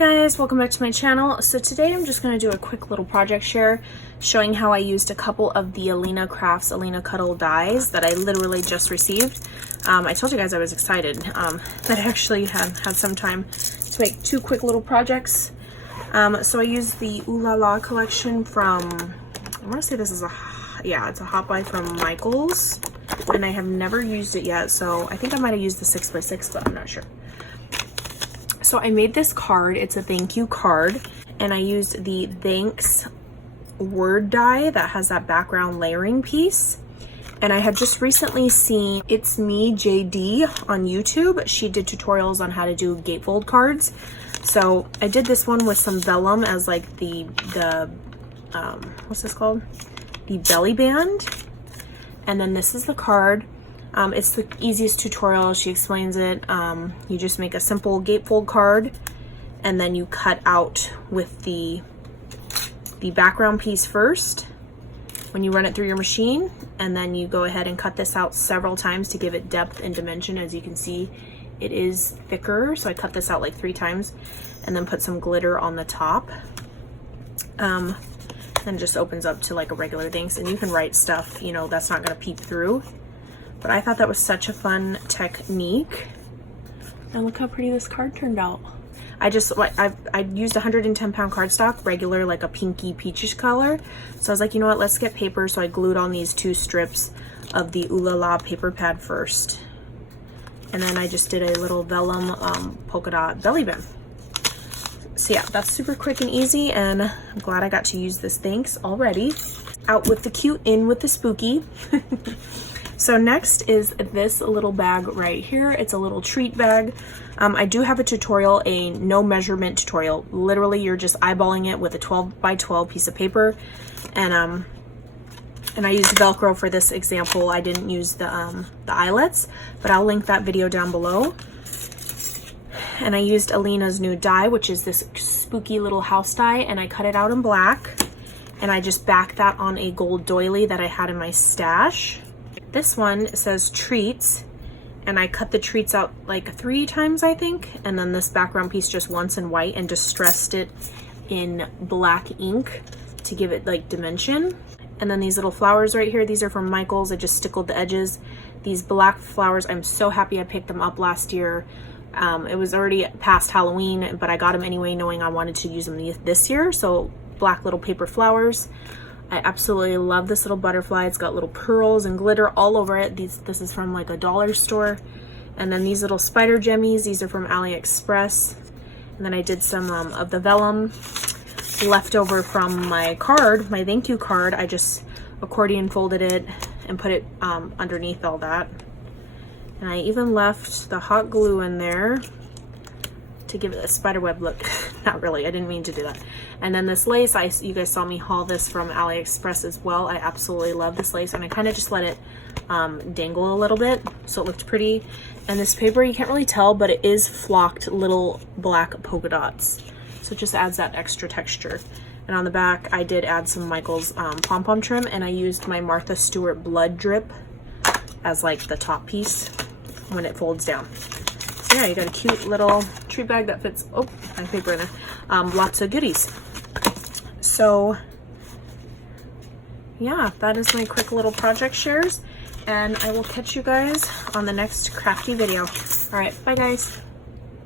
Hey guys, welcome back to my channel. So today I'm just going to do a quick little project share showing how I used a couple of the Alina Crafts Alina Cuddle dies that I literally just received. I told you guys I was excited that I actually had some time to make two quick little projects. So I used the Ooh La La collection from, I want to say this is it's a hot buy from Michaels, and I have never used it yet, so I think I might have used the 6x6, but I'm not sure. So I made this card. It's a thank you card, and I used the thanks word die that has that background layering piece. And I had just recently seen It's Me JD on YouTube. She did tutorials on how to do gatefold cards. So I did this one with some vellum as like the what's this called? The belly band. And then this is the card. It's the easiest tutorial. She explains it. You just make a simple gatefold card, and then you cut out with the background piece first when you run it through your machine, and then you go ahead and cut this out several times to give it depth and dimension. As you can see, it is thicker, so I cut this out like 3 times, and then put some glitter on the top. And it just opens up to like a regular things, and you can write stuff, you know, that's not gonna peep through. But I thought that was such a fun technique. And look how pretty this card turned out. I used 110 pound cardstock, regular, like a pinky peachish color. So I was like, you know what, let's get paper. So I glued on these 2 strips of the Ooh La La paper pad first. And then I just did a little vellum polka dot belly band. So yeah, that's super quick and easy, and I'm glad I got to use this thanks already. Out with the cute, in with the spooky. So next is this little bag right here. It's a little treat bag. I do have a tutorial, a no measurement tutorial. Literally, you're just eyeballing it with a 12 by 12 piece of paper. And I used Velcro for this example. I didn't use the eyelets, but I'll link that video down below. And I used Alina's new die, which is this spooky little house die, and I cut it out in black. And I just backed that on a gold doily that I had in my stash. This one says treats, and I cut the treats out like 3 times, I think, and then this background piece just once in white, and distressed it in black ink to give it like dimension. And then these little flowers right here, these are from Michaels. I just stickled the edges. These black flowers, I'm so happy I picked them up last year. It was already past Halloween, but I got them anyway, knowing I wanted to use them this year. So black little paper flowers. I absolutely love this little butterfly. It's got little pearls and glitter all over it. This is from like a dollar store. And then these little spider jemmies, these are from AliExpress. And then I did some of the vellum left over from my card, my thank you card. I just accordion folded it and put it underneath all that. And I even left the hot glue in there to give it a spiderweb look. Not really, I didn't mean to do that. And then this lace, you guys saw me haul this from AliExpress as well. I absolutely love this lace, and I kind of just let it dangle a little bit so it looked pretty. And this paper, you can't really tell, but it is flocked little black polka dots. So it just adds that extra texture. And on the back, I did add some Michaels pom-pom trim, and I used my Martha Stewart blood drip as like the top piece when it folds down. So yeah, you got a cute little treat bag that fits, oh, I have paper in there, lots of goodies. So yeah, that is my quick little project shares, and I will catch you guys on the next crafty video. All right, bye guys.